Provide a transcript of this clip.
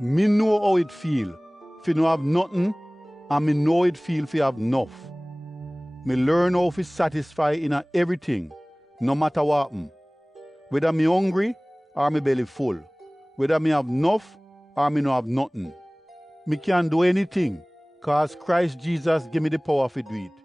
Me know how it feel fi no have nothing, and me know it feel fi have enough. Me learn how fi satisfy in everything, no matter what happen. Whether me hungry or me belly full. Whether me have enough or me no have nothing. Me can do anything, cause Christ Jesus give me the power fi do it.